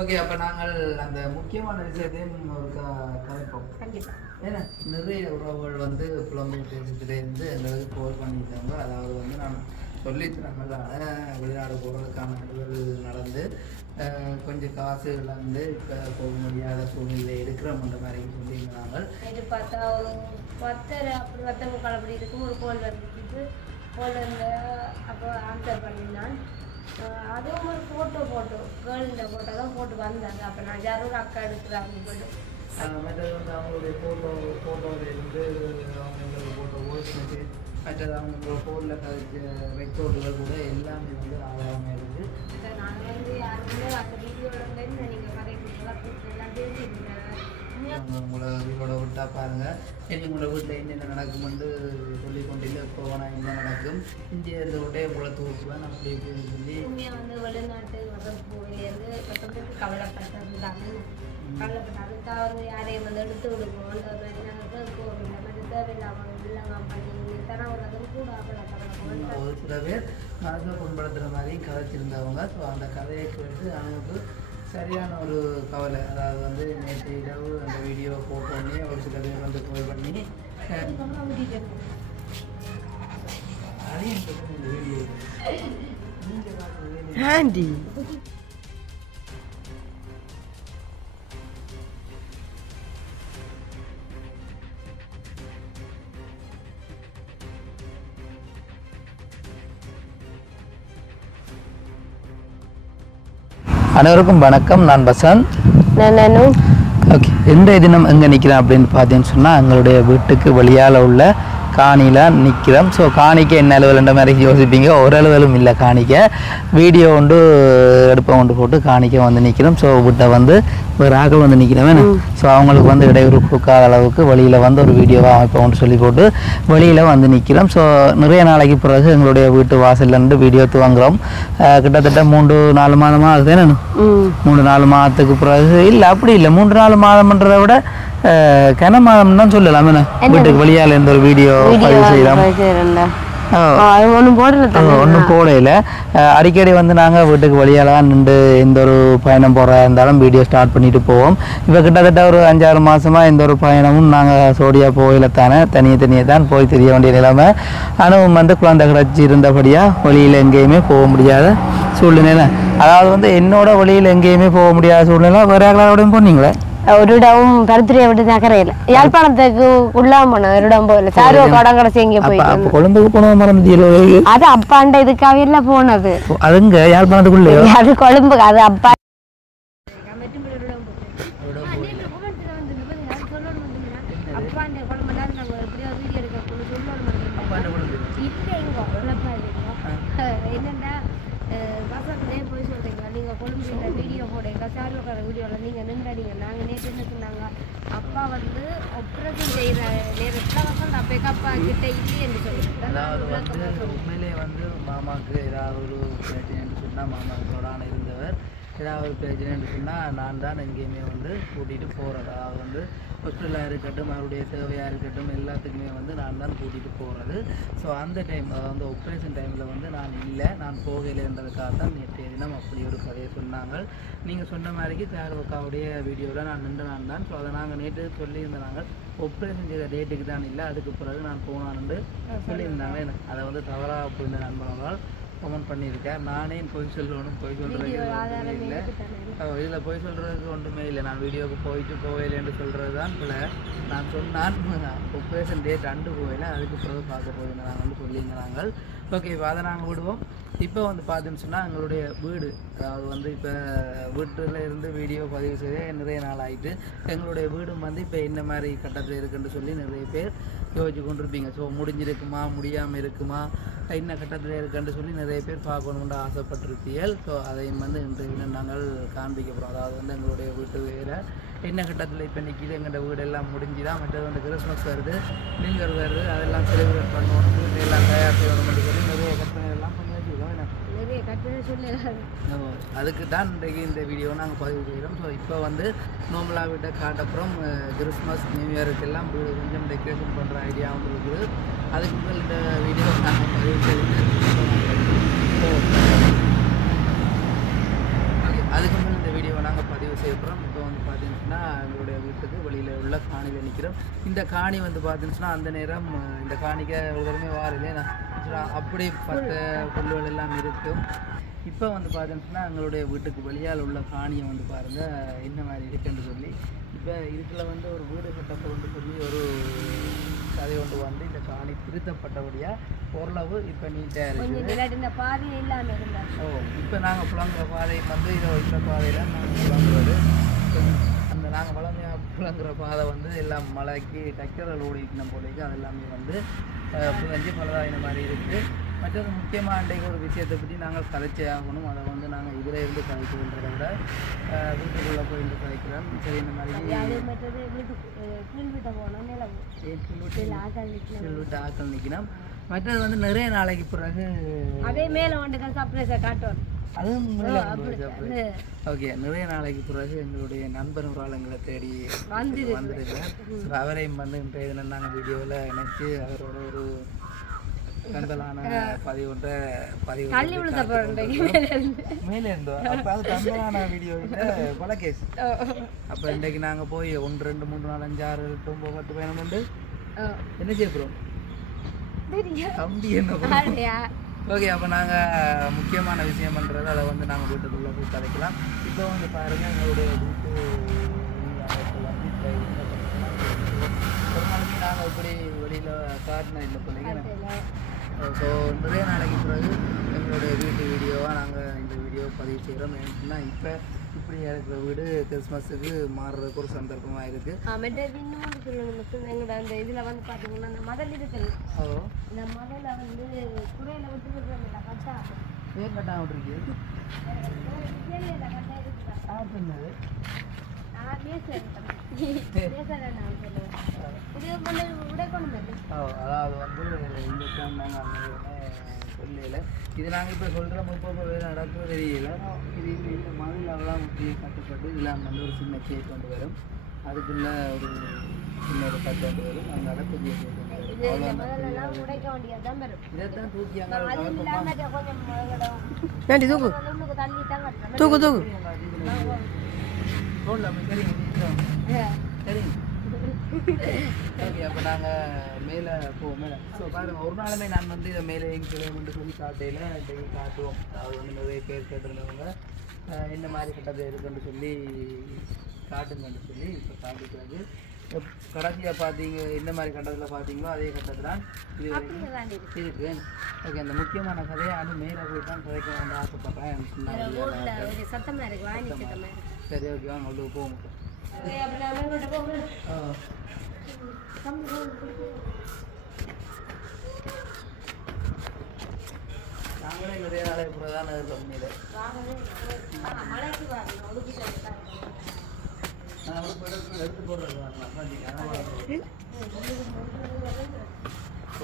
Okay, அப்போ நாங்கள் அந்த முக்கியமான விஷயத்தையும் ஒரு கலைப்போம். ஏன்னா நிறைய உறவுகள் வந்து புலம்பெயர் தேசத்துலேருந்து எங்களுக்கு கோல் பண்ணியிருக்காங்க. அதாவது வந்து நான் சொல்லித்தரங்களான வெளிநாடு போகிறதுக்கான நடுவர்கள் நடந்து கொஞ்சம் காசு இழந்து இப்போ போக முடியாத சூழ்நிலை இருக்கிறோம்ன்ற மாதிரி சொல்லியிருந்தாங்க. இது பார்த்தா 10 அப்படி 10 அப்படி இருக்கும். ஒரு கோல் வந்துட்டு கோல் வந்து அப்போ ஆன்சர் பண்ணினான். அதுவும் ஒரு ஃபோட்டோ கேர்ள்ட ஃபோட்டோ தான் போட்டு வந்தாங்க. அப்போ நான் யாரும் அக்கா எடுக்கிறாங்க போய்ட்டு மற்றது வந்து அவங்களுடைய ஃபோட்டோவிலேருந்து அவங்களுக்கு ஃபோட்டோ வாய்ஸ் மெசேஜ், மற்றது அவங்களோட ஃபோனில் கழிச்ச ரெக்கார்டுகள் கூட எல்லாமே வந்து ஆதாரமாக இருக்குது. நாங்கள் வந்து யாருமே அந்த வீடியோலேருந்து நீங்கள் கதை கொடுக்கலாம் எல்லாம் பேசியிருந்தேன். உங்களை வீட்டோட விட்டா பாருங்கள், இனி உங்களோட வீட்டில் என்னென்ன நடக்கும்னு சொல்லி கொண்டில்லை. கொரோனா என்ன நடக்கும், இந்தியா இருந்த விட்டே உங்களை தூக்குவேன் அப்படி இப்படின்னு சொல்லி உண்மையாக வந்து வெளிநாட்டு போயிலேருந்து பத்தொம்பதுக்கு கவலைப்பட்டிருந்தாங்க. அதுக்காக வந்து யாரையும் வந்து எடுத்து விடுவோம் தேவையில்லாமல் இல்லைங்க பண்ணி தரவுறதும் கூட ஒரு சில பேர் மனசை புண்படுத்துகிற மாதிரி கதைச்சிருந்தவங்க. ஸோ அந்த கதையை கேட்டு அவங்களுக்கு சரியான ஒரு கவலை. அதாவது வந்து நேற்று இரவு அந்த வீடியோவை போட்டோன்னே ஒரு சில பேர் வந்து கோல் பண்ணி அதையும் இந்த வீடியோ ஹேண்டி அனைவருக்கும் வணக்கம். நான் வசந்த். ஓகே, இன்றைய தினம் எங்கே நிற்கிறேன் அப்படின்னு பார்த்தீங்கன்னு சொன்னால் எங்களுடைய வீட்டுக்கு வெளியால் உள்ள காணியில் நிற்கிறோம். ஸோ காணிக்க என்ன அளவுன்ற மாதிரி யோசிப்பீங்க. ஒரு அளவிலும் இல்லை காணிக்க. வீடியோ கொண்டு எடுப்பை கொண்டு போட்டு காணிக்க வந்து நிற்கிறோம். ஸோ வீட்டை வந்து ஒரு ஆக்கள் வந்து நிற்கிறோம். ஸோ அவங்களுக்கு வந்து இடையூறு கொடுக்காத அளவுக்கு வெளியில் வந்து ஒரு வீடியோவாக அமைப்பை கொண்டு சொல்லி போட்டு வெளியில் வந்து நிற்கிறோம். ஸோ நிறைய நாளைக்கு பிறகு எங்களுடைய வீட்டு வாசல்லேருந்து வீடியோ துவங்குறோம். கிட்டத்தட்ட 3-4 மாதமாக ஆகுது. என்ன 3-4 மாதத்துக்கு பிறகு இல்லை, அப்படி இல்லை, 3-4 மாதம்ன்றதை விட கன மாதம் தான் சொல்லலாம். என்ன வீட்டுக்கு வெளியால் இருந்த ஒரு வீடியோ பதிவு செய்யலாம். ஒன்றும் போடையில் அடிக்கடி வந்து நாங்கள் வீட்டுக்கு வழியால் தான் நின்று எந்த ஒரு பயணம் போகிறதா இருந்தாலும் வீடியோ ஸ்டார்ட் பண்ணிட்டு போவோம். இப்போ கிட்டத்தட்ட ஒரு 5-6 மாதமாக எந்த ஒரு பயணமும் நாங்கள் சோடியா போயில தானே தனியே தான் போய் தெரிய வேண்டிய நிலைமை. அனுபவம் வந்து குழந்தை கிடச்சி இருந்தபடியாக வழியில் எங்கேயுமே போக முடியாத சூழ்நிலை. அதாவது வந்து என்னோட வழியில் எங்கேயுமே போக முடியாத சூழ்நிலை. வேறு யாரோடையும் போனீங்களே? ஒரு இடம் பருத்திரியை விட்டு நகரையில் யாழ்ப்பாணத்துக்கு உள்ளாம போனோம். ஒரு இடம் போகல, சாரு கடம் கடைசி எங்கே போயிட்டு கொழும்புக்கு போனோம். மறந்துட்டீங்களோ? அது அப்பாண்ட இதுக்காக இல்ல போனது. அதுங்க யாழ்ப்பாணத்துக்குள்ளே அது கொழும்புக்கு. அது அப்பா அப்பா வந்து ஆப்ரேஷன் செய்கிற நேரத்தில் வந்து அப்போ அப்பா கிட்ட இல்லை என்று சொல்லிட்டு அதாவது வந்து உண்மையிலே வந்து மாமாவுக்கு ஏதாவது ஒரு பிரச்சனைன்னு சொன்னால் மாமாவோட இருந்தவர் ஏதாவது ஒரு பிரச்சனைன்னு சொன்னால் நான் தான் எங்கேயுமே வந்து கூட்டிகிட்டு போகிறது. அதாவது வந்து ஹாஸ்பிட்டலாக இருக்கட்டும், அவருடைய சேவையாக இருக்கட்டும், எல்லாத்துக்குமே வந்து நான் தான் கூட்டிகிட்டு போகிறது. ஸோ அந்த டைம் வந்து ஆப்ரேஷன் டைமில் வந்து நான் இல்லை, நான் போகலைன்றதுக்காக தான் நேற்றைய தினம் அப்படி ஒரு கதையை சொன்னாங்க. நீங்கள் சொன்ன மாதிரிக்கு சார்வக்காவுடைய வீடியோவில் நான் நின்று நான் தான். ஸோ அதை நாங்கள் நேற்று சொல்லியிருந்தாங்க. ஆப்ரேஷன் செய்த டேட்டுக்கு தான் இல்லை, அதுக்கு பிறகு நான் போனான்னு சொல்லியிருந்தாங்க. எனக்கு அதை வந்து தவறாக புரிந்த நண்பர்களால் கமெண்ட் பண்ணியிருக்கேன். நானே பொய் சொல்லணும், பொய் சொல்கிறதுக்கு இல்லை. இதில் பொய் சொல்கிறதுக்கு ஒன்றுமே இல்லை. நான் வீடியோவுக்கு போகலைன்னு சொல்கிறது தான் இல்லை. நான் சொன்னான் ஆப்ரேஷன் டேட் அண்டு போகலை, அதுக்கு பிறகு பார்க்க போயிருந்தேன் நாங்கள் வந்து சொல்லியிருந்தாங்க. ஓகே, இப்போ அதை நாங்கள் விடுவோம். இப்போ வந்து பார்த்தீங்கன்னு சொன்னால் எங்களுடைய வீடு, அதாவது வந்து இப்போ வீட்டில் இருந்து வீடியோ பதிவு செய்ய நிறைய நாள் ஆகிட்டு எங்களுடைய வீடும் வந்து இப்போ என்ன மாதிரி கட்டத்தில் இருக்குன்னு சொல்லி நிறைய பேர் யோசிச்சு கொண்டிருப்பீங்க. ஸோ முடிஞ்சிருக்குமா, முடியாமல் இருக்குமா, என்ன கட்டத்தில் இருக்குன்னு சொல்லி நிறைய பேர் பார்க்கணுன்னு ஆசைப்பட்டிருப்பீர்கள். ஸோ அதையும் வந்து இன்றைய நாங்கள் காண்பிக்க போகிறோம். அதாவது வந்து எங்களுடைய வீட்டு வேறு என்ன கட்டத்தில் இப்போ நிற்கிது, எங்களோட வீடெல்லாம் முடிஞ்சுதான். மற்றது வந்து கிறிஸ்மஸ் வருது, நியூ இயர் வருது, அதெல்லாம் செலிப்ரேட் பண்ணுவோம், எல்லாம் தயார் செய்யணும்னு சொல்லி நிறைய கற்பனை எல்லாம் பண்ணி வச்சுக்கிறோம். அதுக்கு தான் இன்றைக்கு இந்த வீடியோ நாங்கள் பதிவு செய்கிறோம். ஸோ இப்போ வந்து நோம்பலாக வீட்டை காட்டப்புறம் கிறிஸ்மஸ் நியூ இயருக்கெல்லாம் வீடு கொஞ்சம் டெக்கரேஷன் பண்ணுற ஐடியாவும் இருக்குது. அதுக்கு முதல் இந்த வீடியோ நாங்கள் பதிவு செய்து அதுக்கு முதல் இந்த வீடியோவை நாங்கள் செய்யப்படுறோம். இப்போ வந்து பார்த்தீங்கன்னா எங்களுடைய வீட்டுக்கு வெளியில் உள்ள காணியில் நிற்கிறோம். இந்த காணி வந்து பார்த்தீங்கன்னா அந்த நேரம் இந்த காணிக்க உடனே வாரிலே அப்படி பட்ட புல்லுகள் எல்லாம் இருக்கும். இப்போ வந்து பார்த்தீங்கன்னா எங்களுடைய வீட்டுக்கு வெளியால் உள்ள காணியை வந்து பாருங்கள் என்ன மாதிரி இருக்குன்னு சொல்லி இப்போ இதுக்குள்ள வந்து ஒரு வீடு கட்டப்பட்டு சொல்லி ஒரு கதை கொண்டு வந்து இந்த காணி திருத்தப்பட்டபடியாக ஓரளவு இப்போ நீட்டாக இருக்குது. இப்போ நாங்கள் புலங்குற பாதை வந்து இதை இந்த பாதையில் நாங்கள் புலங்குறது. அந்த நாங்கள் புலங்குற பாதை வந்து எல்லாம் மலைக்கு டக்கரில் ஓடிக்கணும் போலிக்கு அது எல்லாமே வந்து புதஞ்சு பலதாயின மாதிரி இருக்குது. மற்றது முக்கியமாக அன்றைக்கு ஒரு விஷயத்தை பற்றி நாங்கள் கதைச்சே ஆகணும். அதை வந்து நாங்கள் இதில் இருந்து கதைக்கிறதை விட வீட்டுக்குள்ளே போயிட்டு கதைக்கிறோம். சரி இந்த மாதிரி வீட்டு ஆக்கள் நிற்கணும். மற்றது வந்து நிறைய நாளைக்கு பிறகு அதே மேலே வந்து சர்ப்ரைஸை காட்டுவோம். அதுவும் ஓகே நிறைய நாளைக்கு பிறகு எங்களுடைய நண்பர் ஒரு ஆளுங்களை தேடி வந்திருக்கிறேன். அவரையும் வந்து இன்றைய தினம் நாங்கள் வீடியோவில் இணைச்சு அவரோட ஒரு கண்களான பதிவு மேலே இருந்தோம். அப்போ அது கண்களான வீடியோ பல கேஸ். அப்போ இன்றைக்கு நாங்கள் போய் 1 2 3 4 5 6 8 9 10 11 உண்டு என்ன செய்யப்படுறோம் தம்பி என்ன ஓகே. அப்போ நாங்கள் முக்கியமான விஷயம் பண்ணுறது அதை வந்து நாங்கள் வீட்டுக்குள்ளே போய் கதைக்கலாம். இப்போ வந்து பாருங்கள் எங்களுடைய வீட்டு ஒரு நாளைக்கு நாங்கள் இப்படி வெளியில் காட்டின இல்லை பிள்ளைங்க. ஸோ நிறைய நாளைக்கு பிறகு எங்களுடைய வீட்டு வீடியோவாக நாங்கள் இந்த வீடியோ பதிவு செய்கிறோம். ஏன்னா இப்போ இப்படி இருக்கிற வீடு கிறிஸ்மஸுக்கு மாறுறதுக்கு ஒரு சந்தர்ப்பமாக இருக்குது. எங்களோட அந்த இதில் வந்து பார்த்தீங்கன்னா அந்த மதல் இருக்குது. இந்த மதலை வந்து குறையில் விட்டு கட்டா ஏன் கட்டா விட்டுருக்கு அதாவது வந்து இந்த டைம் நாங்கள் சொல்லல. இது நாங்கள் இப்போ சொல்கிற 30 பேர் நடக்கிறது தெரியல. இது இந்த மதில் அவ்வளோ முக்கிய கட்டுப்பட்டு இதெல்லாம் வந்து ஒரு சின்ன கேக் கொண்டு வரும். அதுக்குள்ளே ஒரு சின்ன ஒரு கட்டு கொண்டு வரும். அதனால பெரிய கேக் இதைத்தான் தூக்கியாங்க தூக்கு தூக்கு சரி ஓகே. அப்போ நாங்கள் மேலே போவோம். மேலே ஸோ பாருங்கள் ஒரு நாளுமே நான் வந்து இதை மேலே எங்கே சொல்லி காட்டையில் டெய்லி காட்டுவோம். அது வந்து நிறைய பேர் கேட்டிருந்தவங்க இந்த மாதிரி கட்டத்தை இருக்குன்னு சொல்லி காட்டுங்கன்னு சொல்லி இப்போ காட்டிக்கிறது. கடைசியாக பார்த்தீங்க இந்த மாதிரி கட்டத்தில் பார்த்தீங்களோ அதே கட்டத்தில் தான் இது இருக்கு. ஓகே. அந்த முக்கியமான கதையை அது மேலே போய் தான் கதைக்க வேண்டாம் ஆசைப்பட்றேன். சரி ஓகே வாங்க உள்ளே போவோம். நாங்களே நிறைய நாளைக்கு கூட தான் இருக்கோம். எடுத்து போடுறது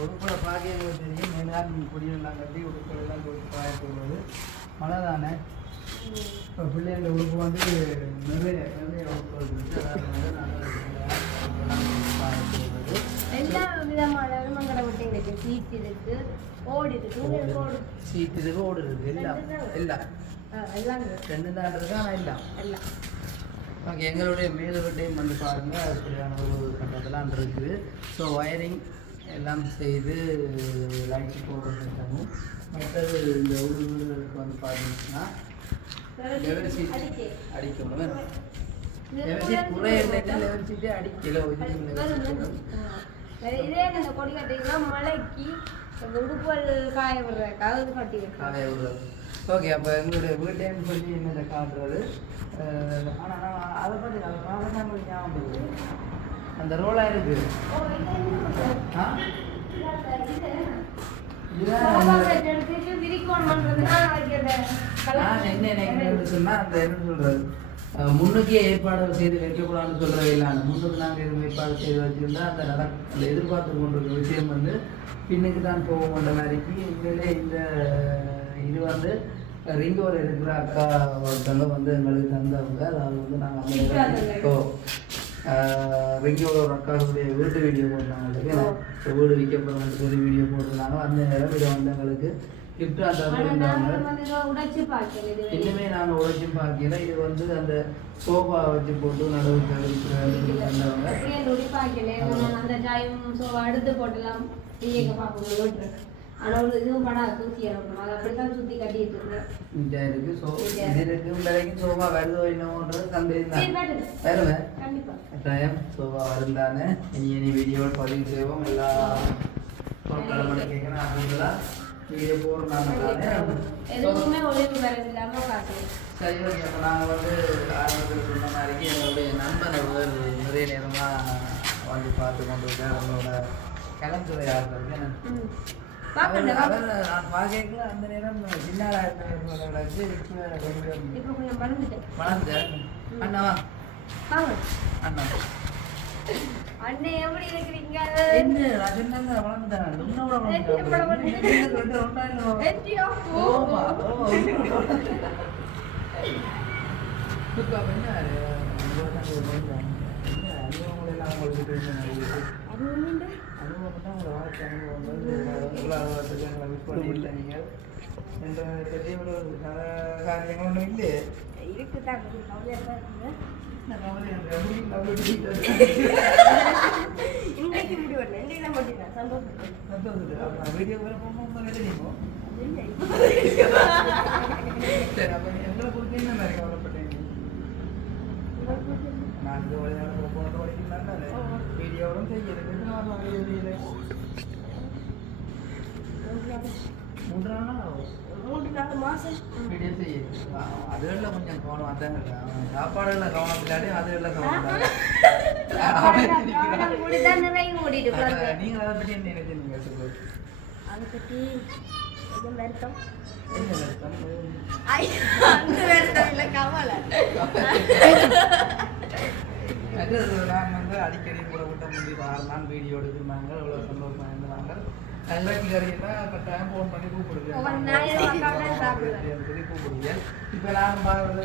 உடுப்பட பார்க்க எங்களுக்கு தெரியும். மேலாம் குடியெல்லாம் கட்டி உடுப்பெல்லாம் போட்டு பாயப்படுவது மழை தானே. இப்போ பிள்ளைங்க உடுப்பு வந்து நிறைய நிறைய உடுப்புகள் இருக்குது. அதாவது பாயப்படுவது எல்லா விதமான மங்கள விட்டு இருக்கு. சீட் இருக்கு, ஓடு இருக்கு, சீட் இருக்கு, ஓடு இருக்கு, எல்லாம் எல்லாம் எல்லாம் 2 தான் இருக்கு. ஆனால் எல்லாம் எல்லாம் ஓகே. எங்களுடைய மேல்வட்டையும் வந்து பாருங்கள் அப்படியான ஒரு கட்டத்தெல்லாம் இருக்குது. ஸோ வயரிங் எல்லாம் செய்து லைட் போடுறதுக்காக. மற்றது இந்த வீடுகளுக்கு வந்து பார்த்தீங்கன்னா லெவல் சீட் அடிக்கணும். லெவல் சீட் குறை இல்லைன்னா லெவல் சீட்டே அடிக்கல. இதே இந்த கொடி கட்டிங்கன்னா மழைக்கு உடுப்பல் காய விடுறதுக்காக காய விடுறது. ஓகே. அப்போ எங்களுடைய வீட்டையும் சொல்லி என்னதை காட்டுறது. ஆனால் நான் அதை பற்றி அதை பார்த்தா ஞாபகம் இருக்குது. அந்த ரோலாக இருக்குது. என்ன நினைக்கிறேன்னு சொன்னால் அந்த என்ன சொல்கிறது முன்னுக்கே ஏற்பாடு செய்து வைக்கக்கூடாதுன்னு சொல்கிறது இல்லாமல் முன்னுக்கு நாங்கள் எதுவும் ஏற்பாடு செய்து வச்சுருந்தா அந்த எதிர்பார்த்து கொண்டிருக்கிற விஷயம் வந்து பின்னுக்கு தான் போகும் கொண்ட மாதிரிக்கு உண்மையிலே இந்த இது வந்து ரிங்கோவில் இருக்கிற அக்கா ஒருத்தவங்க வந்து எங்களுக்கு தந்தவங்க. அதாவது வந்து நாங்கள் அந்த ரிங்கோவில் ஒரு அக்காவுடைய வீட்டு வீடியோ போட்டாங்க. வீடு விற்கப்படும் சொல்லி வீடியோ போட்டிருந்தாங்க. அந்த நேரம் இதை வந்து எங்களுக்கு gift அந்த உடைச்சு பார்க்கல இது இன்னுமே நாங்கள் உடைச்சு பார்க்கல. இது வந்து அந்த சோஃபா வச்சு போட்டு நடுவுக்கு அந்த ஜாயும் சோஃபா எடுத்து போட்டலாம் தீயக்க பார்க்கணும் ஓட்டுறேன். ஆனால் இதுவும் படம் தூக்கி இறக்கணும். அது அப்படித்தான் சுற்றி கட்டிட்டு இருக்கேன். இருக்கு இதுக்கு வரைக்கும் சோஃபா வருதோ என்னோன்றது சந்தேகம் வருவேன். கண்டிப்பா கட்டாயம் சோஃபா வருந்தானே. இனி வீடியோ பதிவு செய்வோம். எல்லா பொருட்களை கேட்கணும் அப்படின்லாம் வீடியோ போடுறாங்க. எதுவுமே ஒளிவு வரது இல்லாமல் காட்டுவோம். சரி, ஓகே. அப்போ நாங்கள் வந்து ஆரம்பத்தில் சொன்ன மாதிரிக்கு எங்களுடைய நண்பன் ஒருவர் நிறைய நேரமாக வந்து பார்த்து கொண்டு இருக்கார். அவங்களோட கலந்துரையாடுறது அவர் நான் பார்க்கல அந்த நேரம் சின்னாராக இருந்தவர்களுக்கு இப்போ கொஞ்சம் வளர்ந்தேன். அண்ணாவா அண்ணா அண்ணே எப்படி இருக்கிறீங்க? என்ன நான் சொன்னாங்க வளர்ந்தேன். உன்னோட காரியங்களும் இல்லையே இருக்குதான் இன்னைக்கு முடிவு சந்தோஷம் வீடியோ போகும்போது எங்களை பொறுத்து என்ன மாதிரி கவலைப்பட்டேன். நான் இது போன வரைக்கும் வீடியோவும் செய்யல 3-4 மாசம் வீடியோ செய்ய அதுகளில் கொஞ்சம் கவனம் அதான் சாப்பாடுகளில் கவனம் இல்லாட்டி அதுகளில் கவனம் நீங்கள் அதை பற்றி என்ன நினைச்சீங்க? அதை பற்றி கொஞ்சம் வருத்தம். என்ன வருத்தம்? அந்த வருத்தம் இல்லை கவலை. நான் வந்து அடிக்கடி கூட விட்ட முந்தி நான் வீடியோ எடுத்துருந்தாங்க. எவ்வளோ சந்தோஷமாக இருந்தாங்க. கறியெல்லாம் கட்டாயம் ஃபோன் பண்ணி கூப்பிடுங்க. கூப்பிடுங்க. இப்போ நான் பார்க்குறது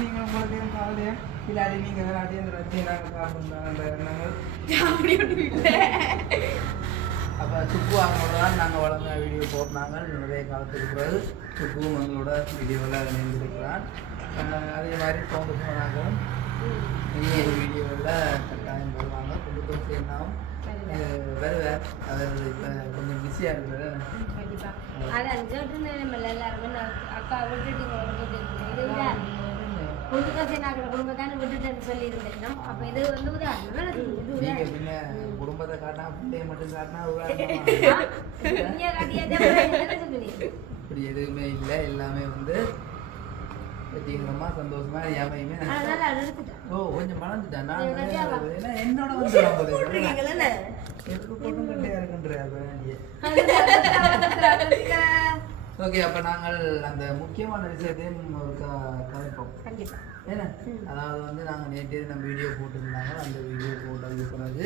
நீங்கள் உங்களுக்கு கவலையா இல்லாட்டி நீங்கள் விளையாட்டி அந்த வச்சு நாங்கள் சாப்பிடுங்க. அப்போ சுப்பு அவங்களோட தான் நாங்கள் வளர்ந்த வீடியோ போட்டாங்க. நிறைய காலத்துக்கு பிறகு சுப்புவும் எங்களோட வீடியோவில் இணைந்திருக்கிறான். அதே மாதிரி சோந்தனாகவும் இனிய வீடியோவில் கட்டாயம் வருவாங்க. குடும்பம் சேர்ந்தாலும் வருவார். அவர் இப்போ கொஞ்சம் பிஸியாக இருக்கிறார். அக்கா விட்டுட்டு குடும்பத்தான விட்டுட்டேன்னு சொல்லியிருந்தேன். அப்போ இது வந்து நீங்கள் பின்ன குடும்பத்தை காட்டினா பிள்ளைய மட்டும் காட்டினா இப்படி எதுவுமே இல்லை. எல்லாமே வந்து வெற்றிகரமா சந்தோஷமா எவையுமே கொஞ்சம் வளர்ந்துட்டேன். நான் என்னோட வந்து போட்டும் கண்டியா இருக்குன்ற. ஓகே, அப்ப நாங்கள் அந்த முக்கியமான விஷயத்தையும் ஒரு கலைப்போம். ஏன்னா அதாவது வந்து நாங்கள் நேற்று நம்ம வீடியோ போட்டிருந்தாங்க. அந்த வீடியோ போட்டதுக்கு பிறகு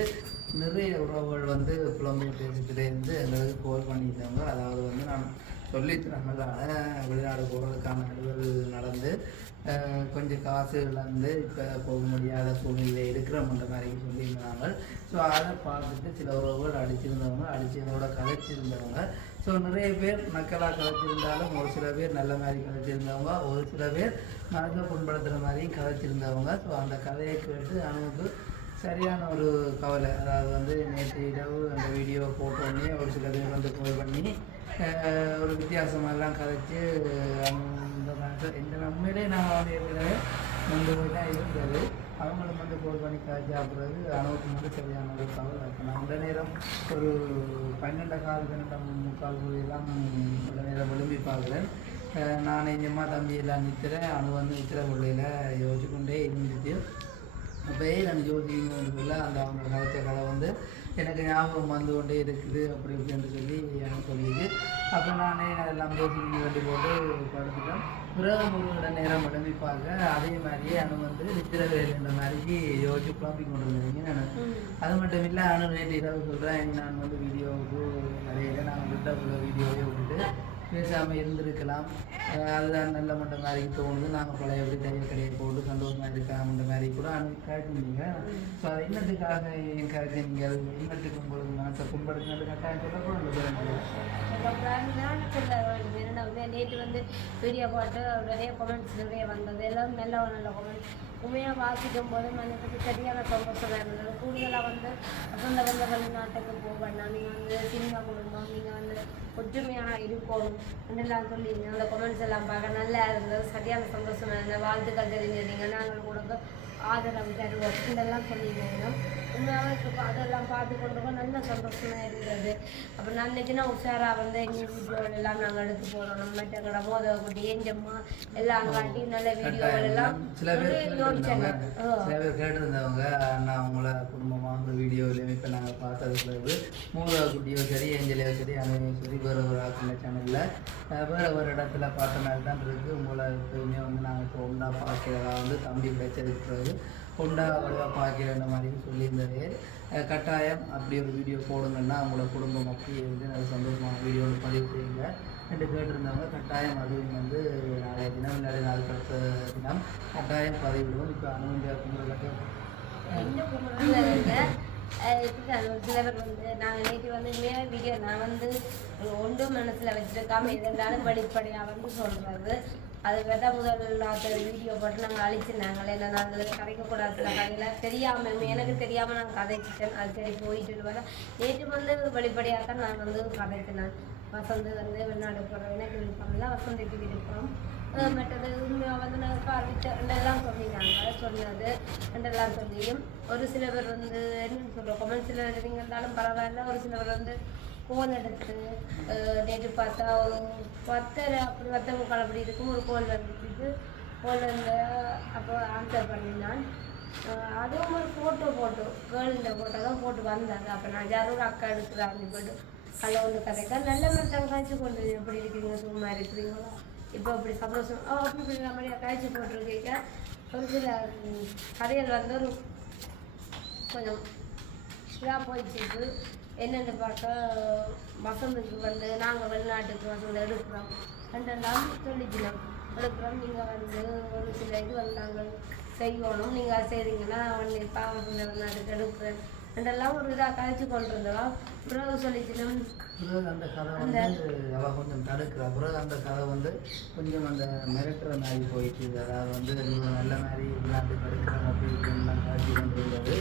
நிறைய உறவுகள் வந்து புலம்பெயர் தேசத்துலேருந்து எங்களுக்கு கால் பண்ணிட்டாங்க. அதாவது வந்து நான் சொல்லித்தராங்களான வெளிநாடு போகிறதுக்கான அலுவல் நடந்து கொஞ்சம் காசு இழந்து இப்போ போக முடியாத சூழ்நிலை இருக்கிறோம்ன்ற மாதிரி சொல்லியிருந்தாங்க. ஸோ அதை பார்த்துட்டு சில உறவுகள் அடிச்சிருந்தவங்க அடிச்சதோட கதைச்சிருந்தவங்க. ஸோ நிறைய பேர் மக்களாக கதைச்சிருந்தாலும் ஒரு சில பேர் நல்ல மாதிரி கதைச்சிருந்தவங்க, ஒரு சில பேர் மனதை புண்படுத்துகிற மாதிரியும் கதைச்சிருந்தவங்க. ஸோ அந்த கதையை கேட்டு அவனுக்கு சரியான ஒரு கவலை. அதாவது வந்து நேற்று இரவு அந்த வீடியோவை போட்டோடனே ஒரு சில பேர் வந்து கால் பண்ணி ஒரு வித்தியாசமெல்லாம் கதைச்சு இந்த நம்மளே நான் வந்து ஏற்கனவே முன்பு தான் இருந்தது. அவங்களும் வந்து கால் பண்ணி காய்ச்சி சாப்பிட்றது அளவுக்கு வந்து சரியான ஒரு கவலை. நான் அந்த நேரம் ஒரு 12:15 எல்லாம் அந்த நேரம் விரும்பி பார்க்குறேன். நான் எங்கம்மா தம்பி எல்லாம் நிற்கிறேன். அணு வந்து நிற்கிற பிள்ளையில் யோசிச்சு கொண்டே இருந்துச்சு. அப்போயே நான் யோசிக்கல அந்த அவங்க கதைச்ச கதை வந்து எனக்கு ஞாபகம் வந்து கொண்டே இருக்குது அப்படி இப்படின்னு சொல்லி எனக்கு சொல்லிது. அப்போ நானே அதெல்லாம் யோசிக்க வேண்டி போட்டு படுத்துட்டேன். பிறகு ஒரு நேரம் உடம்பி பார்க்க அதே மாதிரியே அணு வந்து நித்திரவேலுன்ற மாதிரி யோசிச்சு குழப்பிக் கொண்டு வந்துருங்க. நான் அது மட்டும் இல்லை அணு நேற்று இரவு சொல்கிறேன். நான் வந்து வீடியோவுக்கு நிறைய நாங்கள் விட்ட வீடியோவே விட்டுட்டு பேசாமல் இருந்திருக்கலாம். அதுதான் நல்ல மட்ட மாதிரி தோணுது. நாங்கள் பழைய எப்படி தையல் கடையை போட்டு சந்தோஷமாக இருக்கலாம்ன்ற மாதிரி கூட காய்ச்சிருந்தீங்க. ஸோ அது இன்னத்துக்காக ஏன் காய்ச்சிங்க, இன்னத்துக்கு உங்களுக்கு மனசை கும்பிடுறது கட்டாயம் சொல்லக்கூட நேற்று வந்து வீடியோ போட்டு நிறைய கமெண்ட்ஸ் நிறைய வந்தது, எல்லாம் நல்ல நல்ல கமெண்ட்ஸ் உண்மையாக வாசிக்கும் போது மனசுக்கு சரியான சந்தோஷமாக இருந்தது. கூடுதலாக வந்து சொந்த வந்த வெளிநாட்டுக்கு போவேன்னா நீங்கள் வந்து சினிமா குடும்பம் நீங்கள் வந்து ஒற்றுமையாக இருக்கணும் என்றெல்லாம் சொல்லிங்க. அந்த கமெண்ட்ஸ் எல்லாம் பார்க்க நல்லா இருந்தது, சரியான சந்தோஷமாக இருந்தது. வாழ்த்துக்கள் தெரிஞ்சிருந்தீங்க, நாங்கள் கூட ஆதரவு தருவோம் இதெல்லாம் சொல்லியிருந்தீங்க. உண்மையாக இப்போ அதெல்லாம் பார்த்து கொண்டு நல்ல சந்தோஷமாக இருந்தது. அப்போ நான் நினைச்சுன்னா உஷாராக வந்து எங்கள் வீடியோவில் எல்லாம் நாங்கள் எடுத்து போடணும், மற்ற கடை மோதகுட்டி ஏஞ்சம்மா எல்லாம் காட்டி நல்ல வீடியோவில் எல்லாம் சில பேர் கேட்டிருந்தவங்க. நான் உங்களை குடும்பமாக ஒரு வீடியோவிலையும் இப்போ நாங்கள் பார்த்தது மோதகுட்டியோ சரி ஏஞ்சலையோ சரி அனைவரும் சரி வேறு ஒரு ஆக்கின சேனலில் வேறு ஒரு இடத்துல பார்த்த மாதிரி தான் இருக்குது. உங்களை எப்பயுமே வந்து நாங்கள் இப்போ ஒன்றா பார்க்கிறதா வந்து தம்பி கிடைச்சிருக்கிறது கொண்டா அவ்வளோவா பார்க்கிறேன்ற மாதிரி சொல்லியிருந்தது. கட்டாயம் அப்படி ஒரு வீடியோ போடுங்கன்னா அவங்களோட குடும்பம் அப்படியே வந்து நல்ல சந்தோஷமான வீடியோவில் பதிவு செய்யுங்க என்று கேட்டிருந்தவங்க. கட்டாயம் அதுவும் வந்து நாளைய தினம் இல்லாத நாள் அடுத்த தினம் கட்டாயம் பதிவிடுவோம். இப்போ அனுமதியாக கும்பிடுறதுக்கு சிலவர் வந்து நாங்கள் நேற்று வந்து வீடியோ நான் வந்து ஒன்றும் மனசில் வச்சுருக்காம இருந்தாலும் வெளிப்படையாக வந்து சொல்கிறது. அது வித முதல் வீடியோ போட்டு நாங்கள் அழிச்சிருந்தாங்களே, இல்லை நாங்கள் கதைக்கக்கூடாது சில கதையில் தெரியாமல் எனக்கு தெரியாமல் நான் கதைச்சிட்டேன். அது சரி போயிட்டு வர நேற்று வந்து வெளிப்படையாக தான் நான் வந்து கதைச்சினேன். வசந்து வந்து வெளிநாடு போகிறோம், எனக்கு விருப்பம் இல்லை, வசந்திக்கு விருப்பம் மற்றது வந்து நாங்கள் பார்வைச்சு ரெண்டெல்லாம் சொன்னாங்க சொன்னது ரெண்டெல்லாம் சொல்லியும் ஒரு சில பேர் வந்து என்னன்னு சொல்கிறோம் கமெண்ட்ஸில் எழுதிங்க இருந்தாலும் பரவாயில்ல. ஒரு சில பேர் வந்து கோல் எடுத்து நேற்று பார்த்தா ஒரு 10 அப்படி 10:15 அப்படி இருக்கும் ஒரு கோல் வந்துட்டு கோல் வந்து அப்போ ஆன்சர் பண்ணினான். அதுவும் ஒரு ஃபோட்டோ கேர்ள்ன்ற ஃபோட்டோ தான் போட்டு வந்தாங்க. அப்போ நான் யாரும் அக்கா எடுக்கிறாங்க போட்டு அதில் வந்து கதைக்கா நல்ல மருத்துவம் காய்ச்சி கொண்டு எப்படி இருக்கிறீங்க, சும்மா இருக்கிறீங்களா, இப்போ அப்படி சந்தோஷம் அப்படி இப்படி மாதிரி காய்ச்சி போட்டிருக்கீங்க. ஒரு சில கதைகள் வந்து ஒரு கொஞ்சம் இதாக போயிடுச்சு. என்னென்னு பார்க்க வசந்துக்கு வந்து நாங்கள் வெளிநாட்டுக்கு வசந்த எடுக்கிறோம் ரெண்டெல்லாம் சொல்லிக்கலாம் எடுக்கிறோம். நீங்கள் வந்து ஒரு சில இது வந்து நாங்கள் செய்யணும், நீங்கள் செய்கிறீங்கன்னா வந்து பாவசந்த வெளிநாட்டுக்கு எடுக்கிறேன் ரெண்டெல்லாம் ஒரு இதாக கழிச்சு கொண்டு இருந்தோம். பிறகு சொல்லிச்சினோம் அந்த கதை வந்து அவள் கொஞ்சம் தடுக்கிற பிறகு அந்த கதை வந்து கொஞ்சம் அந்த மிரட்டுற மாதிரி போயிட்டு, அதாவது வந்து நல்ல மாதிரி வெளிநாட்டுக்கு எடுக்கிறாங்க அப்படி இப்படின்லாம் காட்சி கொண்டு இருந்தது.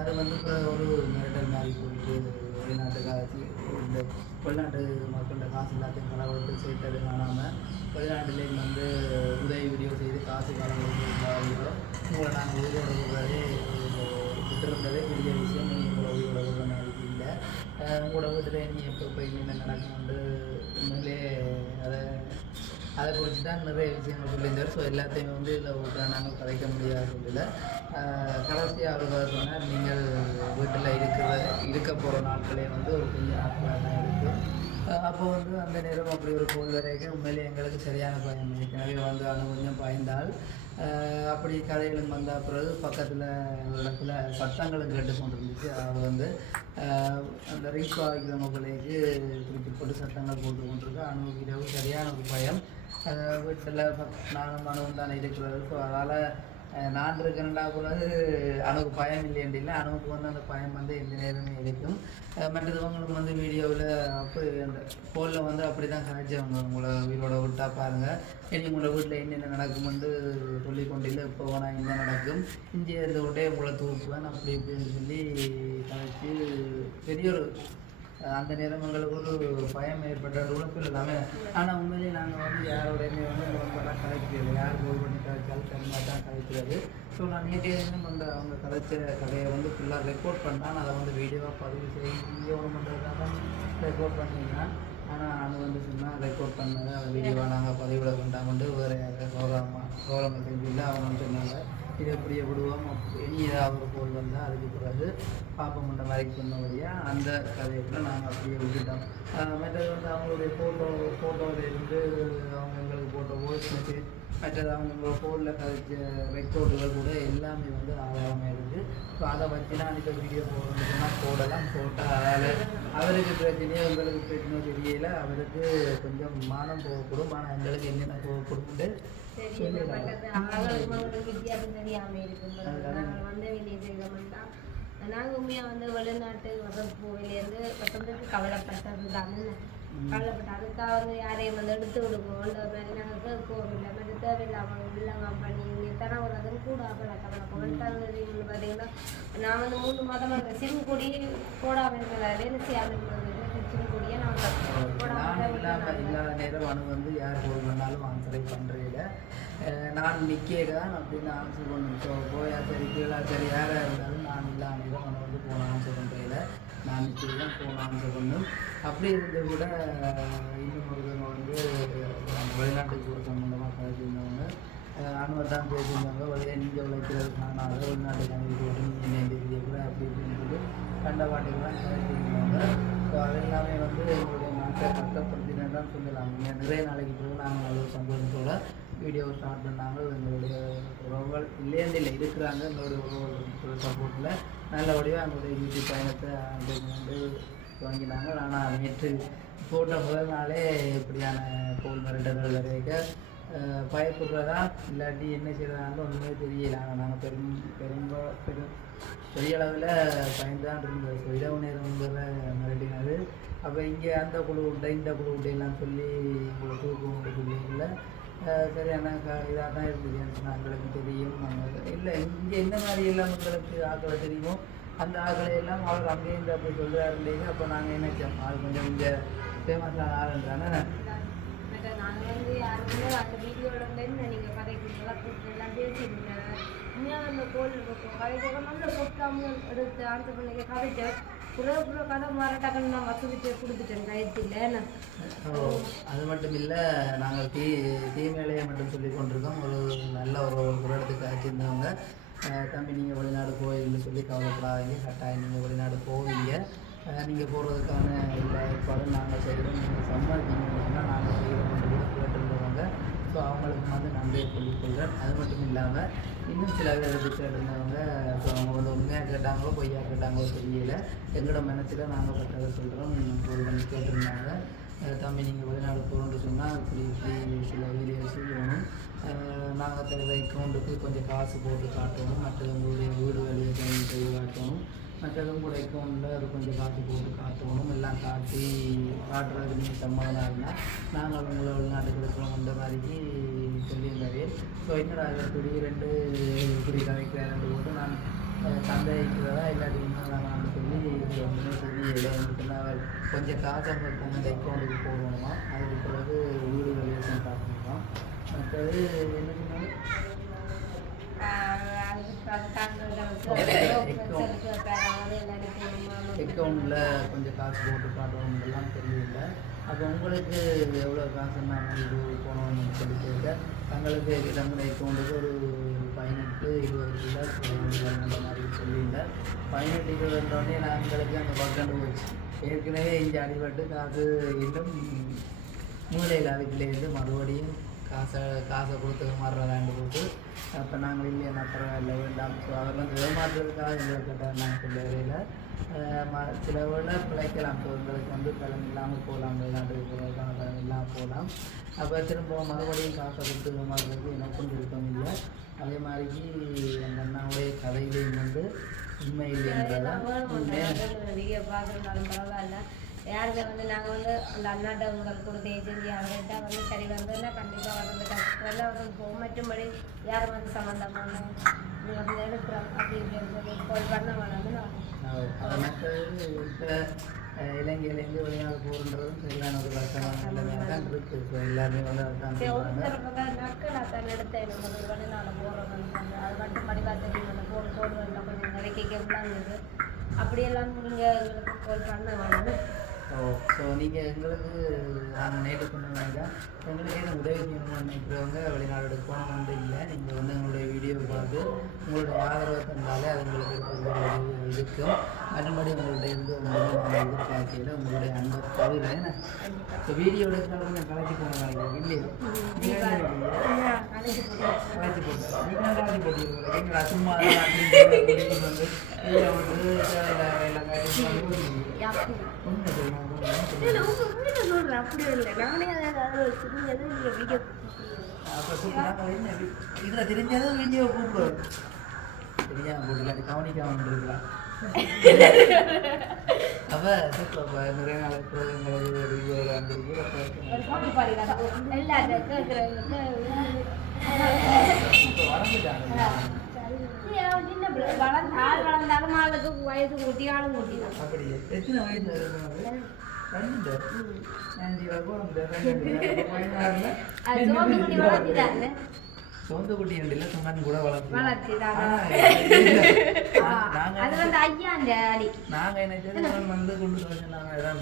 அது வந்து ஒரு மிரட்டல் மாதிரி போயிட்டு வெளிநாட்டு காட்சி இந்த வெளிநாட்டு மக்களோட காசு எல்லாத்தையும் கடவுளுக்கு சேர்த்தது காணாமல் வெளிநாட்டிலேயும் வந்து உதவி வீடியோ செய்து காசு கடவுளுக்கு உங்களை நாங்கள் உயிரோட விடுறதே விட்டுருந்ததே பெரிய விஷயம். நீங்கள் உங்களை உயிரோட விடுற மாதிரி இல்லை. உங்களோட வீட்டில் நீ எப்போ போய் என்ன நடக்கும்னு உண்மையிலே அதை குறித்து தான் நிறைய விஷயங்கள் சொல்லியிருந்தார். ஸோ எல்லாத்தையும் வந்து இதில் விட்டு நாங்கள் கதைக்க முடியாத சொல்லல. கடைசியாக அவர்கள் சொன்னால் நீங்கள் வீட்டில் இருக்க போகிற நாட்களே வந்து ஒரு கொஞ்சம் நாட்களாக தான் இருக்குது. அப்போ வந்து அந்த நேரம் அப்படி ஒரு கோல் வரைக்கும் உண்மையிலே எங்களுக்கு சரியான பயம். ஏற்கனவே வந்து கொஞ்சம் பயந்தால் அப்படி கதைகளும் வந்த பிறகு பக்கத்தில் ஒரு இடத்துல சட்டங்களும் கேட்டுக்கொண்டு இருந்துச்சு. அது வந்து அந்த ரீப்பா வைக்கிறவங்களுக்கு திருப்பி போட்டு சட்டங்கள் போட்டு கொண்டிருக்கு. அனுபவிக்கிறவு சரியான ஒரு பயம். வீட்டில் நானும் அணுவும் தானே இருக்கிறது. ஸோ அதனால் நான் இருக்கிறேன்டா கூடாது அணுக்கு பயம் இல்லைன்றில்லை. அணுவுக்கு வந்து அந்த பயம் வந்து எந்த நேரமே இருக்கும். மற்றவங்களுக்கு வந்து வீடியோவில் அப்போ அந்த ஃபோனில் வந்து அப்படி தான் காய்ச்சவங்க உங்களை உயிரோட விட்டா பாருங்கள், இனி உங்களை வீட்டில் என்னென்ன நடக்கும்னு சொல்லி கொண்டில்லை. இப்போ போனால் என்ன நடக்கும், இஞ்சி இருந்து விட்டே உங்களை தூக்குவேன் அப்படி இப்படின்னு சொல்லி கழிச்சு பெரிய ஒரு அந்த நேரம் எங்களுக்கு ஒரு பயம் ஏற்பட்ட உழைப்பில் எல்லாமே. ஆனால் உண்மையிலேயே நாங்கள் வந்து யாரோடையுமே வந்து ரொம்பலாம் கதைக்கிறது, யார் கோல் பண்ணி கதைச்சாலும் தனியாக தான் கதைக்கிறது. ஸோ நான் நேற்றையும் வந்து அவங்க கதைச்ச கதையை வந்து ஃபுல்லாக ரெக்கார்ட் பண்ணால் அதை வந்து வீடியோவாக பதிவு செய்யணும் பண்ணுறதுக்காக தான் ரெக்கார்ட் பண்ணிங்கன்னா. ஆனால் அது வந்து சொன்னால் ரெக்கார்ட் பண்ணதை அதை வீடியோவாக நாங்கள் பதிவிட வேண்டாம்ட்டு வேறு கௌரவங்கள் செஞ்சுஇல்லை. அவங்க சொன்னாங்க இதை எப்படியே விடுவோம், இனி ஏதாவது ஒரு கோல் வந்தால் அதுக்கு பிறகு பார்ப்போம்ன்ற மாதிரி சொன்னபடியாக அந்த கதையை நாங்கள் அப்படியே விட்டுட்டோம். மற்றது வந்து அவங்களுடைய ஃபோட்டோவில் இருந்து அவங்க எங்களுக்கு போட்ட வாய்ஸ் மெசேஜ் மற்றது அவங்க ஃபோனில் கழிச்ச ரெக்கார்டுகள் கூட எல்லாமே வந்து ஆதாரமாக இருக்குது. ஸோ அதை வச்சு தான் இப்போ வீடியோ போடுறதுக்குன்னா போடலாம். போட்டால் அதால் அவருக்கு பிரச்சனையோ எங்களுக்கு பிரச்சனையோ தெரியல. அவருக்கு கொஞ்சம் மானம் போகக்கூடும், ஆனால் எங்களுக்கு என்னென்ன போகக்கூடும்ட்டு வித்தியாசம் தெரியாமல் இருக்கும். நாங்கள் வந்த வேண்டிய செய்தோம்னா நாங்கள் உண்மையாக வந்து வெளிநாட்டு வசதிலேருந்து வசந்தத்துக்கு கவலைப்பட்டது தானே. கவலைப்பட்ட அதுக்காக வந்து யாரையும் வந்து எடுத்து விடுவோம் அந்த மாதிரி நாங்கள் கேட்கவும் இல்லை. மற்ற தேவையில்லாமல் இல்லைங்க பண்ணி தர ஒரு அதுவும் கூட கவலைப்போம். பார்த்தீங்கன்னா நான் வந்து 3 மாதமாக இந்த சிம் கொடி போடாமல் இருக்கிறேன், வேலை செய்யாமல் இருக்கிறது சிம் கொடியை நாங்கள் போடாமல் இல்லாத நேரம் அணு வந்து யார் போய் பண்ணாலும் ஆன்சரை பண்ணுறதில்ல. நான் நிற்க தான் அப்படின்னு ஆன்சர் பண்ணும். ஸோ போயா சரி கீழா சரி யாராக இருந்தாலும் நான் இல்லாத நேரம் அவனை வந்து போன ஆன்சர் பண்ணுறதில்ல. நான் நிற்க தான் போன ஆன்சர் பண்ணும். அப்படி இருந்து கூட இன்னும் ஒருத்தவங்க வந்து வெளிநாட்டுக்கு போகிற சம்மந்தமாக கதைச்சிருந்தவங்க அனுவர் தான் பேசியிருந்தாங்க. வெளியே நீங்கள் உழைக்கிறதுக்கான அதை வெளிநாட்டுக்கு அனுப்பி விட்டு நீங்கள் இந்த இந்தியா கூட அப்படி இப்படின்னு சொல்லி கண்ட பாட்டுக்கெல்லாம் கதைச்சிருந்தாங்க. ஸோ அதெல்லாமே வந்து எங்களுடைய நாட்டை கஷ்டப்படுத்தினு தான் சொல்லலாம். நிறைய நாளைக்கு பிறகு நாங்கள் நல்ல ஒரு சந்தோஷத்தோட வீடியோ ஸ்டார்ட் பண்ணாங்க. எங்களுடைய உறவுகள் இல்லைன்னு இல்லை இருக்கிறாங்க. எங்களுடைய உறவுகள் சப்போர்ட்டில் நல்லபடியாக எங்களுடைய யூடியூப் பயணத்தை வந்து துவங்கினாங்க. ஆனால் நேற்று போட்ட முதல் நாளே இப்படியான கோல் மிரட்டல்கள் வரைக்க பயப்படுறதா இல்லாட்டி என்ன செய்யறதான்னு ஒன்றுமே தெரியல. ஆனால் நாங்கள் பெரிய அளவில் பயந்து தான் இருந்தது. ஸோ இரவு நேரங்களை மிரட்டினது. அப்போ இங்கே அந்த குழு உண்டை இந்த குழு உண்டையெல்லாம் சொல்லி உங்களை தூக்கம் சொல்லி இல்லை சரியான இதாக தான் இருந்துச்சு. எங்களுக்கு தெரியும் இல்லை இங்கே என்ன மாதிரி எல்லாம் உங்களுக்கு ஆக்களை தெரியுமோ அந்த ஆக்களை எல்லாம் அவர் அங்கேருந்து அப்படி சொல்கிறாரு இல்லைங்க. அப்போ நாங்கள் நினைச்சோம் அது கொஞ்சம் இங்கே ஃபேமஸான ஆளுன்றானே. நாங்கள் வந்து யாருமே அந்த வீடியோலேருந்து நீங்கள் கதைக்கு எல்லாம் பேசியிருந்தேன். உண்மையாக அந்த கோல் கதைக்க நல்ல சொல்லாமல் எடுத்து ஆன்சர் பண்ணி கதைச்சு புற கதை மாறாட்டாக்கள் நான் வசதிட்டு கொடுத்துட்டேன் கயத்தில். அது மட்டும் இல்லை, நாங்கள் தீமையிலேயே மட்டும் சொல்லி கொண்டிருக்கோம். ஒரு நல்ல ஒரு இடத்துக்கு அழைச்சிருந்தவங்க தம்பி நீங்கள் வெளிநாடு போயின்னு சொல்லி கவலைப்படாதீங்க, கட்டாயம் நீங்கள் வெளிநாடு போவீங்க, நீங்கள் போகிறதுக்கான எல்லா ஏற்பாடும் நாங்கள் செய்கிறோம், நீங்கள் சம்பாதிக்கணும்னா நாங்கள் செய்கிறோம் கூட கேட்டுருந்தவங்க. ஸோ அவங்களுக்கு வந்து நன்றியை சொல்லிக்கொள்கிறேன். அது மட்டும் இல்லாமல் இன்னும் சில பேர் எடுத்து கேட்டிருந்தவங்க. ஸோ அவங்க வந்து உண்மையாக கேட்டாங்களோ பொய்யா கேட்டாங்களோ தெரியல. எங்களோட மனசில் நாங்கள் பட்டதை சொல்கிறோம். ஒரு பண்ணி கேட்டிருந்தாங்க, தம்பி நீங்கள் வெளிநாடு போகணுன்னு சொன்னால் இப்படி சில வீடியோஸ் வேணும், நாங்கள் தகுந்த அக்கௌண்ட்டுக்கு கொஞ்சம் காசு போட்டு காட்டணும், மற்றது உங்களுடைய வீடு வேலையை செய்து காட்டணும், மற்றதும் கூட அக்கௌண்ட்டில் அது கொஞ்சம் காசு போட்டு காட்டணும். எல்லாம் காட்டி காட்டுறதுக்கு நீங்கள் சம்மதமாக இருந்தால் நாங்கள் உங்களை வெளிநாட்டுக்கு இருக்கிறோம் அந்த மாதிரிக்கு சொல்லியிருந்தாவே. ஸோ என்னடா திடீரெண்டு இப்படி கதைக்கிறாரு போட்டு நான் சந்தேகிக்கிறதா இல்லாட்டி இன்னும் சொல்லி ஒன்றுமே தெரியல. அவர் கொஞ்சம் காசு அவங்க அந்த அக்கௌண்ட்டுக்கு போடணுமா, அதுக்கு பிறகு வீடு வேலையை காட்டணுமா, மற்றது என்ன சொன்னாலும் அக்கௌண்ட்டில் கொஞ்சம் காசு போட்டு காட்டணும் எல்லாம் தெரியல. அப்போ உங்களுக்கு எவ்வளோ காசுன்னா இது போகணும்னு சொல்லி கேட்க தங்களுக்கு நம்முடைய அக்கௌண்ட்டுக்கு ஒரு 18-20 அந்த மாதிரி சொல்லியிருந்தேன். 18-20 நாங்களுக்கு அந்த பக்கண்டு போச்சு. ஏற்கனவே இங்கே அடிபட்டு காசு இன்னும் மூலையில் அதுக்குள்ளேருந்து மறுபடியும் காசை கொடுத்து மாறுறதாண்டு போட்டு அப்போ நாங்கள் இல்லை என்ன பரவாயில்ல வேண்டாம். ஸோ அதை வந்து ஏமாற்றுறதுக்காக எங்களை கேட்டால் நாங்கள் சொல்ல வரையில் சில வேளை பிழைக்கலாம். ஸோ எங்களுக்கு வந்து பலன் இல்லாமல் போகலாம், வெளிநாட்டுக்கு போகிறதுக்கான பலன் இல்லாமல் போகலாம். அப்போ திரும்ப மறுபடியும் காசை கொடுத்து ஏமாறுறதுக்கு எனக்கும் விருப்பம் இல்லை. அதே மாதிரிக்கு அந்த அண்ணாவுடைய கதையிலையும் வந்து உண்மை இல்லைன்றதான் வீடியோ பார்க்குறதுனாலும் பரவாயில்ல. யாருக்கு வந்து நாங்கள் வந்து அந்த அண்ணாட்ட உங்களுக்கு கொடுத்த ஏஜென்சி அவர்கிட்ட வந்து சரி வந்ததுன்னா கண்டிப்பாக வந்து கஷ்டம் வந்து போக மற்றும்படி யாரும் வந்து சம்மந்தமான வந்து எடுக்கிறோம் அப்படி இப்படின்னு சொல்லி கால் பண்ண வேணாம்னு நான் மற்றது இப்போ இலங்கையிலேருந்து வெளிநாடு போகிறன்றதும் சரியான ஒரு கஷ்டமான தான் இருக்குது. ஸோ எல்லாருமே வந்து அதுதான் நாட்களாக தான் எடுத்தேன். நம்ம வெளிநாடு போகிறோம் அது மட்டும் படிவா தெரியும். அந்த போடுவதில் கொஞ்சம் நிறைய கேட்கலாங்குது. அப்படியெல்லாம் நீங்கள் எங்களுக்கு கால் பண்ண வேணாம்னு. ஸோ நீங்கள் எங்களுக்கு நாங்கள் நேற்று சொன்னவங்க எங்களுக்கு என்ன உதவி செய்யணும்னு நினைக்கிறவங்க வெளிநாடு போகணும்னு இல்லை. நீங்கள் வந்து எங்களுடைய வீடியோவை பார்த்து உங்களுடைய ஆதரவை தந்தாலே அது உங்களுக்கு இருக்கும். மற்றபடி உங்களுடைய இருந்து உங்களுடைய எதிர்பார்க்கையில் உங்களுடைய அன்பை தவிர இப்போ வீடியோ எடுக்கிறவங்க கலக்கி போன இல்லையா? கலைச்சு போட்டு கலைச்சி போட்டு நீங்கள் கலைச்சி போட்டுருக்கீங்க எங்களா சும்மா வந்து எல்லாம் காய்ச்சி சொல்றேன் அப்படி இல்லை நானே அதை தெரிஞ்சது நீங்க வீடியோ அப்போ சூப்பராக இதில் தெரிஞ்சதும் வீடியோ கூப்பிடுவோம் தெரியாமல் போட்டு கவனிக்காமல் இருக்கலாம் அப்போ நிறைய நாளைக்கு ஒரு பாட்டு பாடிடா எல்லாரும் கேட்குறவங்க வளர்ந்தாலும் ஆளுக்கு வயது கூட்டி ஆளும் கூட்டி தான் அப்படி எத்தனை வயசு ரெண்டு சொந்த குட்டி இல்லை சுமன் கூட நாங்க என்ன வந்து கொண்டு நாங்க இதான்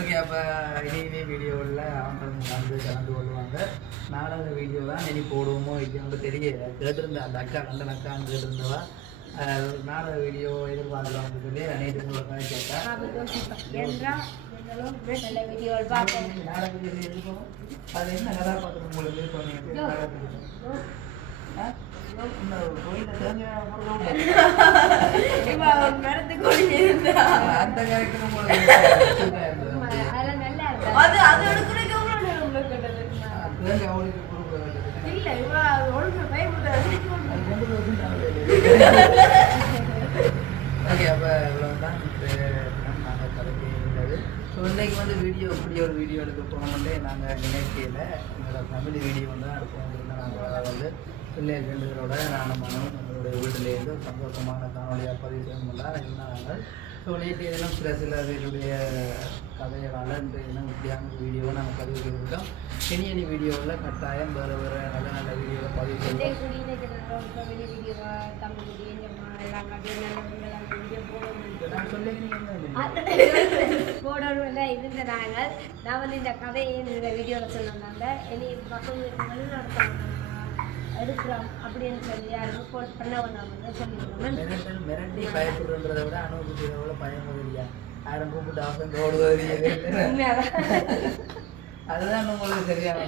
ஓகே அப்போ இனி வீடியோவில் அவங்க வந்து கலந்து கொள்வாங்க நாடக வீடியோ தான் இனி போடுவோமோ இல்லையோன்னு தெரியல கேட்டிருந்தேன் அந்த அக்கா கண்டன் அக்கான்னு கேட்டிருந்தவா நாடக வீடியோ எதிர்பார்க்கலாம்னு சொல்லி நேற்று உங்களுக்கு கேட்டேன் நாடக வீடியோ எதிர்க்கணும் அது என்ன கதாபாத்திரம் உங்களுக்கு சொன்னீங்க அந்த கேரக்டர் ஓகே அப்போ இவ்வளோதான் நாங்கள் கதைக்கு இருந்தது. ஸோ இன்றைக்கி வந்து வீடியோ இப்படி ஒரு வீடியோ எடுக்க போனோம்னே நாங்கள் நினைக்கையில் எங்களோட ஃபேமிலி வீடியோ வந்து எடுப்போம். நாங்கள் வந்து பிள்ளைகள் 2 பேரோட நானும் மனம் எங்களுடைய வீட்டிலேருந்து சந்தோஷமான காணொலியாக பதிவு செய்யணும்னா இருந்தாங்க. ஸோ நேற்று தினம் சில பேருடைய கதைகளால் இன்றைய தினம் இப்படியான வீடியோவை நாங்கள் பதிவு செய்திருக்கோம். இனி வீடியோவில் கட்டாயம் வேறு நல்ல வீடியோவில் பதிவு செய்வோம். நான் போடணும் இருந்த நாங்கள் நான் வந்து இந்த கதையை இந்த வீடியோவில் சொன்னதுனால இனி மக்கள் எடுக்கிறோம் அப்படின்னு சொல்லி யாரும் போட் பண்ண வந்தாங்க சொல்லிடுவோம். மிரட்டி பயப்படுறதை விட அனுபவிக்கிறத பயம் இல்லையா யாரும் கூப்பிட்டு ஆஃபன் ஓடுவது அதுதான் உங்களுக்கு சரியான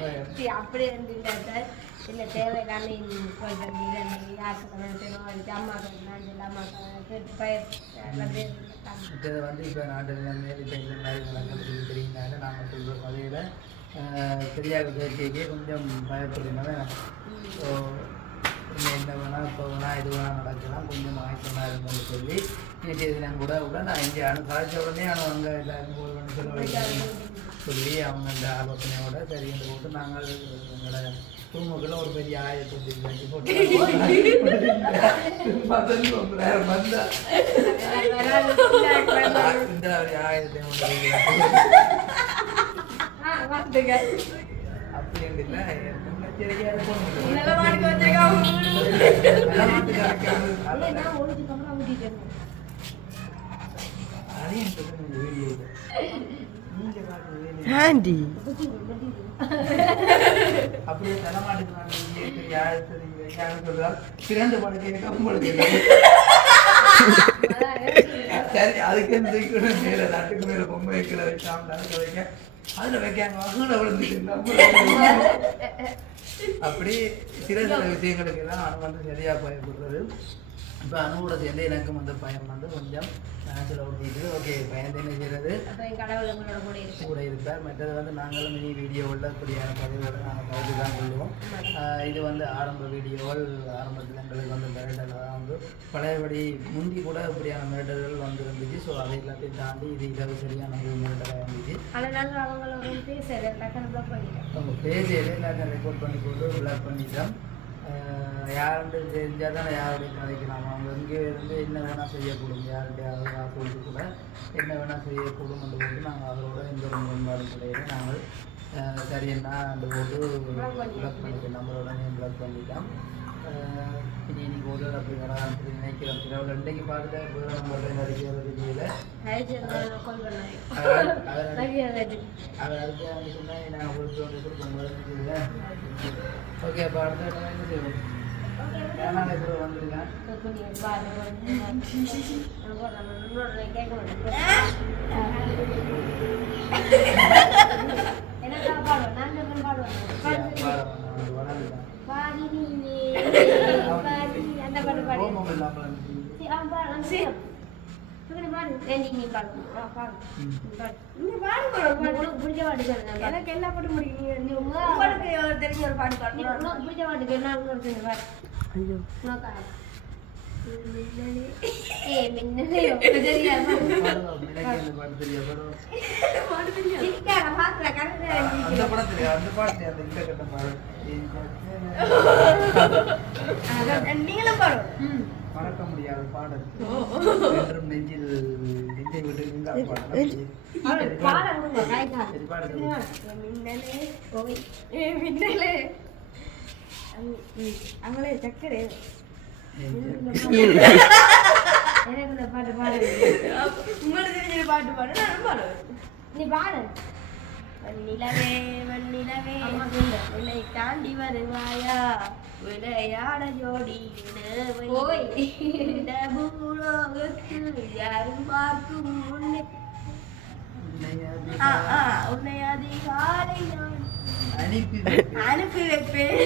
அப்படி இருந்துட்டாங்க. இல்லை தேவையில்லாம யாருக்கு அம்மா அம்மா இதை வந்து இப்போ நாட்டில் மேல் இப்போ இந்த மாதிரி விளக்கத்துக்கு தெரியுனால நாங்கள் சொல்கிற வகையில் தெரியாத கேட்கே கொஞ்சம் பயப்படுறதுனால ஸோ என்ன வேணால் இப்போ வேணால் இது வேணால் நடக்கலாம் கொஞ்சம் ஆயத்தமாக இருக்குன்னு சொல்லி நேற்று இதெல்லாம் கூட நான் இங்கே கலைச்ச உடனே அங்கே எல்லாரும் போடுவேன்னு சொல்லி அவங்க அந்த ஆலோசனையோட சரி என்று போட்டு நாங்கள் எங்களோட குடும்பத்தில் ஒரு பெரிய ஆயத்தை போட்டு இந்த ஆயிரத்தை அப்படி இல்லை ஆண்டி அப்படியே தலைமாட்டுக்கு சொல்றார் 2 படுக்கை கம்பளுக்கு சரி அதுக்கு மேல நாட்டுக்கு மேல பொம்மை வைக்கல வைக்காம அதுல வைக்காங்க அப்படி சில விஷயங்களுக்கு எல்லாம் அணு வந்து சரியா பயப்படுறது. இப்போ அணுவோட சேர்ந்து எனக்கும் வந்து பயம் வந்து கொஞ்சம் மனசில் ஓட்டிட்டு ஓகே பயந்து என்ன செய்யறது கூட இருப்பார். மற்றது வந்து நாங்களும் மினி வீடியோவில் இப்படியான பதிவுகளை நாங்கள் பதிவு தான் கொள்வோம். இது வந்து ஆரம்ப வீடியோவில் ஆரம்பத்தில் எங்களுக்கு வந்து மிரட்டல் வந்து பழையபடி முந்தி கூட இப்படியான மிரட்டல்கள் வந்து இருந்துச்சு. ஸோ அதை எல்லாத்தையும் தாண்டி இது இதாக சரியான ஒரு மிரட்டலாக இருந்துச்சு. அவங்க பேஜில் எல்லாத்தையும் ரெக்கார்ட் பண்ணி போட்டு பிளாக் பண்ணிட்டோம். யாருன்னு தெரிஞ்சால் தானே யாருடைய கதைக்கலாம். அவங்க இங்கே இருந்து என்ன வேணால் செய்யக்கூடும், யாருடைய சொல்லிட்டு கூட என்ன வேணால் செய்யக்கூடும் என்று போட்டு நாங்கள் அதோட எந்த ஒரு முன்பாடும் கிடையாது. நாங்கள் சரி என்ன அந்த போட்டு பிளாக் பண்ணிட்டோம், நம்மளோட நேம் பிளாக் பண்ணிட்டோம். இனி ஒரு அப்படி நான் நினைக்கிறேன் சில இன்றைக்கு பார்த்துட்டு வேறு நம்மள்ட்ட நடிக்கிறது தெரியல அவர் அடுத்து சொன்னால் நான் கொடுப்போம். ஓகே அப்போ அடுத்த என்ன செய்வோம்? நான் இப்போ வந்துருக்கேன். எனக்கு எல்லா பாட்டும் முடியும். உங்களுக்கு தெரிஞ்ச ஒரு பாட்டு பாடுறோம். பிடிச்ச பாட்டுக்கு என்ன நீங்களும் பாடும். மறக்க முடியாத பாடல் என்றும் நெஞ்சில் நெஞ்சை விட்டு அங்களே சக்கரை எனக்கு பாட்டு பாடு. உங்களுக்கு தெரிஞ்ச பாட்டு பாடு. நான் பாடுவேன். நீ பாடு. வெண்ணிலவே வெண்ணிலவே உன்னை தாண்டி வருவாயா விளையாட ஜோடி இந்த பூலோகத்தில் யாரும் பார்க்கும் முன்னே உன்னை அதிகாலை அனுப்பி வைப்பேன்.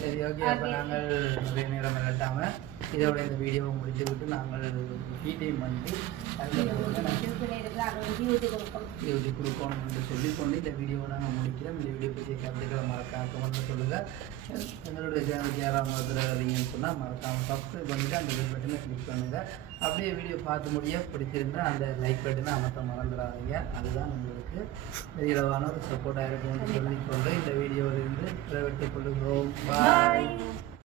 சரி ஓகே. அப்போ நாங்கள் நிறைய நேரம் விளையாட்டாம இதோட இந்த வீடியோவை முடித்து விட்டு நாங்கள் வீட்டையும் வந்து டியூட்டி கொடுக்கணும் என்று சொல்லிக்கொண்டு இந்த வீடியோவை நாங்கள் முடிக்கிறோம். இந்த வீடியோ பற்றிய கருத்துக்களை மறக்காம வந்து சொல்லுங்கள். எங்களுடைய சேனலுக்கு யாராவது வரீங்கன்னு சொன்னால் மறக்காமல் சப்ஸ்கிரைப் பண்ணிவிட்டு அந்த பெல் பட்டனை கிளிக் பண்ணுங்கள். அப்படியே வீடியோ பார்த்து முடிய பிடிச்சிருந்தா அந்த லைக் பட்டனை அமர்த்த மறந்துடாதீங்க. அதுதான் உங்களுக்கு பெரியளவான ஒரு சப்போர்ட்டாக இருக்கும்னு சொல்லிக்கொண்டு இந்த வீடியோவிலிருந்து விடைபெற்றுக் கொள்கிறோம். பாய்.